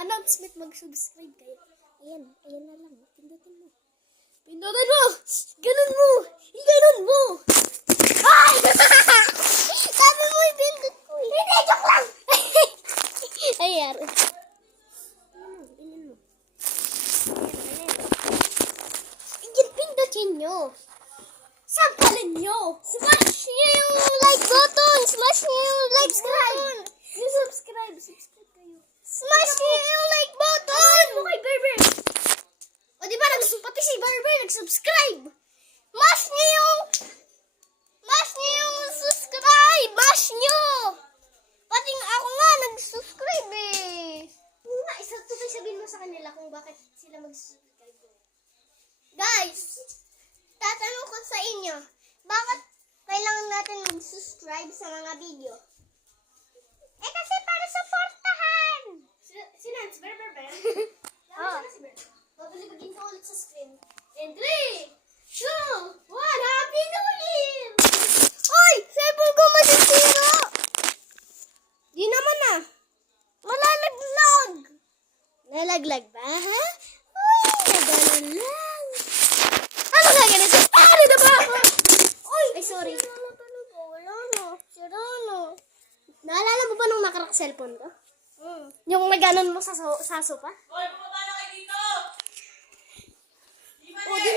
announcement, mag-subscribe kayo. Ayan na lang. Pindutin mo. Pindutin mo! Ganun mo! Ganun mo! Ay! Sabi mo, ipindut ko. Hindi, joke lang! Ayan. Bilhin mo. Pindutin nyo. Sampalin nyo. Smash nyo yung like button. Smash nyo yung like button. Yung subscribe. Subscribe kayo. Smash nyo yung like button. Ano kay Berber? O diba, pati si Berber nag-subscribe. Mash nyo yung subscribe. Mash nyo. Pati ako nga nag-subscribe eh. Nga, sabihin mo sa kanila kung bakit sila mag-subscribe. Guys, tatanong ko sa inyo, bakit kailangan natin mag-subscribe sa mga video? Eh kasi para supportahan! Sino? Si Berber ba yan? Oo. Babaligagin ka ulit sa screen. And 3, 2, 1, Happy New Year! Oy! Cellphone ko masisira! Di naman ah. Malalaglag! Nalaglag ba, ha? Uy! Nagalan lang. Ano nga ganito? Ano na ba ako? Uy! Ay, sorry. Wala na. Sira na. Naalala mo ba nung nakarak cellphone ko? Yung naganon mo sa sopa? Hoy, bumaba na kayo dito! O, di